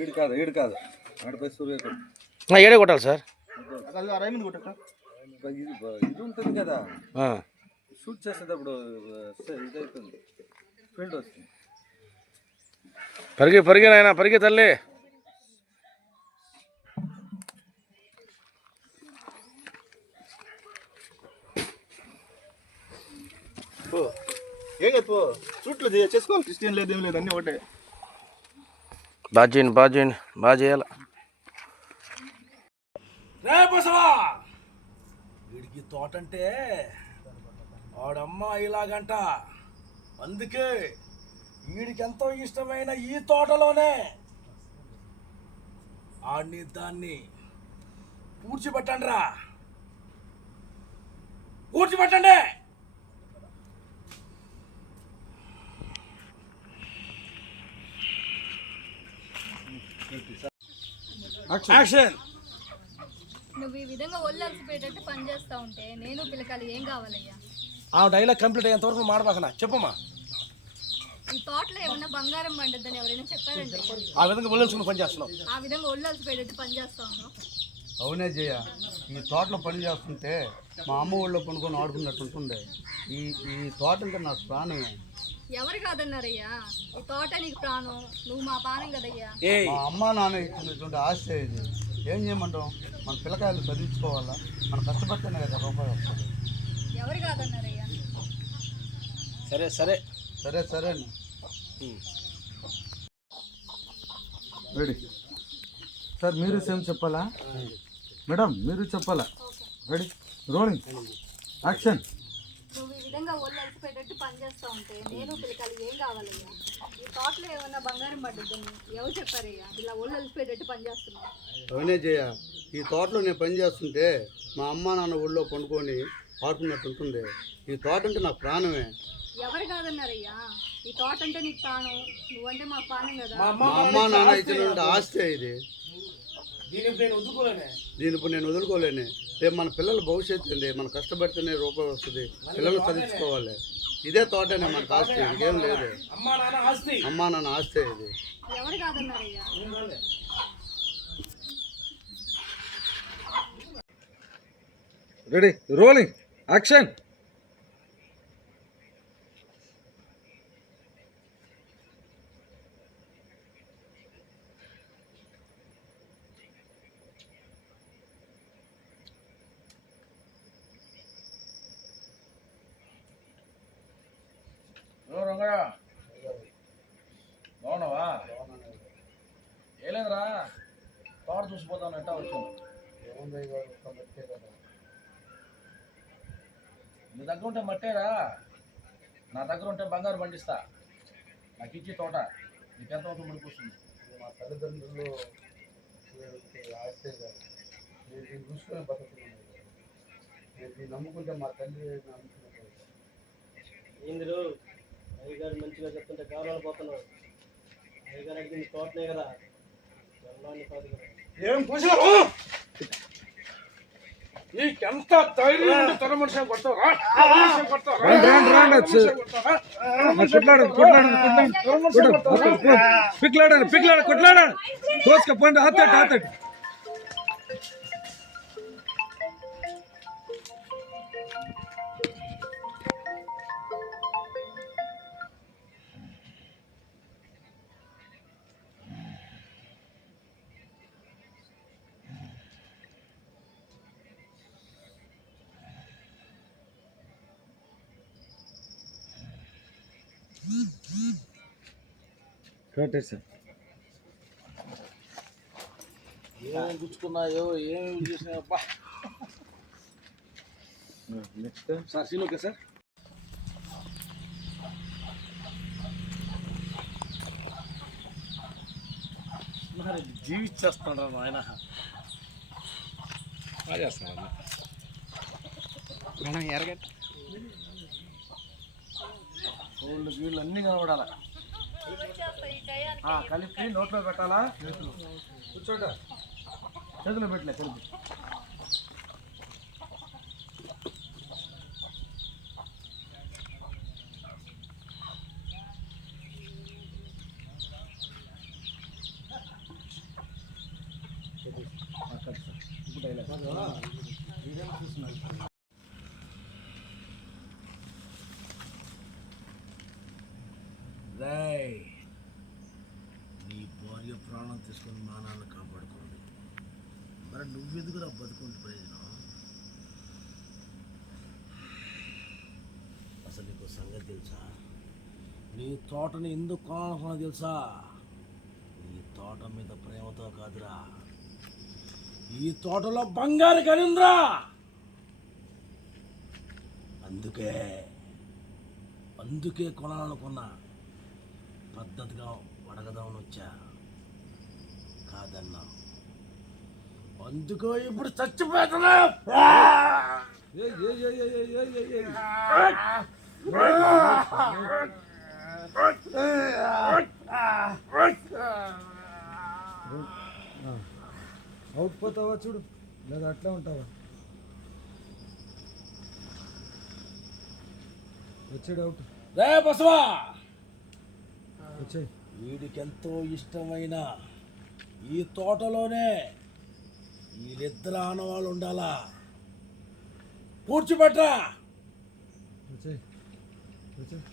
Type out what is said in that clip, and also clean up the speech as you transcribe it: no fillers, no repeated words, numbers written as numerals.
ఈడు కాదు ఆడిపై సూర్య ఏడే కొట్టాలి సార్. ఇది ఉంటుంది కదా షూట్ చేసేటప్పుడు ఇదవుతుంది ఫీల్డ్ వస్తుంది. పరిగి నాయన పరిగి తల్లి. ఏం కదా షూట్లు చేసుకోవాలి, క్రిస్టియన్ లేదు ఏం లేదు అన్నీ ఒకటే. బాగా చేయాలి. రే బసవా, వీడికి తోట అంటే వాడమ్మ ఇలాగంట. అందుకే వీడికి ఎంతో ఇష్టమైన ఈ తోటలోనే ఆడిని దాన్ని పూడ్చిపెట్టండి రా, పూడ్చిపెట్టండి. యాక్షన్. నువ్వు ఈ విధంగా ఒళ్ళలిసిపోయేటట్టు పని చేస్తా ఉంటే నేను పిల్లకాయలు ఏం కావాలయ్యా? ఆ డైలాగ్ కంప్లీట్ అయ్యేంత వరకు మాడబాకనా చెప్పమ్మా. ఈ తోటలో ఏమన్నా బంగారం పండుద్దని ఎవరైనా చెప్పారంటే ఆ విధంగా ఒళ్ళల్సుకుని పని చేస్తున్నావు. ఆ విధంగా ఒళ్ళలిసిపోయేటట్టు పని చేస్తా ఉన్నావు. అవునే జయ, ఈ తోటలో పని చేస్తుంటే మా అమ్మ ఊళ్ళో పనుకొని ఆడుకున్నట్టు ఉంటుంది. ఈ తోట అంటే నాకు ప్రాణమే. ఎవరు కాదన్నారయ్యా? ఈ తోట నీకు ప్రాణం, నువ్వు మా ప్రాణం కదయ్యా. మా అమ్మ నాన్న ఇచ్చినటువంటి ఆస్తి ఇది. ఏం చేయమంటాం, మన పిల్లకాయలు చదివించుకోవాలా, మన కష్టపడితేనే కదా రూపాయి వస్తుంది. ఎవరు కాదన్నారయ్యా? సరే సరే సరే సరే రెడీ సార్. మీరు సేమ్ చెప్పాలా మేడం? మీరు చెప్పాలా? Ready rolling action. నువ్వు ఈ విధంగా ఒళ్ళలిసిపోయేటట్టు పని చేస్తా ఉంటే నేను పిల్లకాయలు ఏం కావాలయ్యా? ఈ తోటలో ఏమన్నా బంగారం పండుద్దని ఎవరు చెప్పారయ్యా? ఇలా ఒళ్ళలిసిపోయేటట్టు పని చేస్తున్నావు. అవునే జయ, ఈ తోటలో నేను పని చేస్తుంటే మా అమ్మ నాన్న ఊళ్ళో పండుకొని ఆడుకున్నట్టు ఉంటుంది. ఈ తోట అంటే నాకు ప్రాణమే. ఎవరు కాదన్నారయ్యా? ఈ తోట అంటే నీకు ప్రాణం, నువ్వంటే మా ప్రాణం కదా. మా అమ్మ నాన్న ఇచ్చినటువంటి ఆస్తి ఇది. దీని ఇప్పుడు నేను వదులుకోలేను. రేపు మన పిల్లల భవిష్యత్తు అండి, మనం కష్టపడితేనే రూపాయి వస్తుంది, పిల్లలు చదివించుకోవాలి. ఇదే తోటనే మనకు ఆస్తి, ఇంకేం లేదు. అమ్మా నాన్న ఆస్తి ఇది. ఎవరు కాదన్నారయ్యా? Ready rolling action. రంగయ్య, బాగున్నావా? ఏలేదురా, తోట చూసిపోతాను ఎట్టా వచ్చాను. నీ దగ్గర ఉంటే మట్టేరా, నా దగ్గర ఉంటే బంగారు పండిస్తా. నాకు ఇచ్చి తోట నీకెంత అవుతుంది పడిపోతుంది. మా తల్లిదండ్రులు ఆస్తి నేను చూసుకొని బతుకుతున్నాను. నేను నమ్ముకుంటే మా తల్లి నమ్ముకున్నట్టు. ఇందులో అయ్యగారు మంచిగా చెప్తుంటే గౌరవాలు పోతున్నావు. అయ్యగారు అడిగింది తోటనే కదా, జన్మాన్ని కాదు కదా. ఏం పూసావు? నీకెంత ధైర్యం తన మనిషి కొడతావా? కొట్లాడండి తోసుకపోండి. హత్తటి ఏం గుచ్చుకున్నాయో ఏమి చేసినాయబ్బా. Next sir scene okay sir. జీవిచ్చేస్తాడు ఆయన. చేస్తాను ఎరగట్ కోళ్ళు గీళ్ళు అన్నీ కనబడాలా. కలిపి నోట్లో పెట్టాలా? కూర్చోట చేతిలో పెట్టలే కలిపి. రేయ్, నీ భార్య ప్రాణం తీసుకొని మా నాన్న కాపాడుకోండి. మరి నువ్వెందుకురా బతుకుంటే ప్రయోజనం? అసలు నీకు సంగతి తెలుసా? నీ తోటని ఎందుకు కొనాలనుకున్నా తెలుసా? నీ తోట మీద ప్రేమతో కాదురా, ఈ తోటలో బంగారు కనింద్రా. అందుకే కొనాలనుకున్నా. పద్ధతిగా అడగదామని వచ్చా, కాదన్నా. అందుకో ఇప్పుడు చచ్చిపోతున్నా. ఏయ్, ఏయ్, ఏయ్, ఏయ్, ఏయ్, ఏయ్, ఏయ్, ఏయ్. అవుట్ పోతావా చూడు, లేదా అట్లా ఉంటావా? వచ్చాడు అవుట్. రే బసవా, వచ్చాయి. వీడికెంతో ఇష్టమైన ఈ తోటలోనే వీళ్ళిద్దరు ఆనవాళ్ళు ఉండాలా. పూడ్చిపెట్టరా. వచ్చాయి, వచ్చాయి.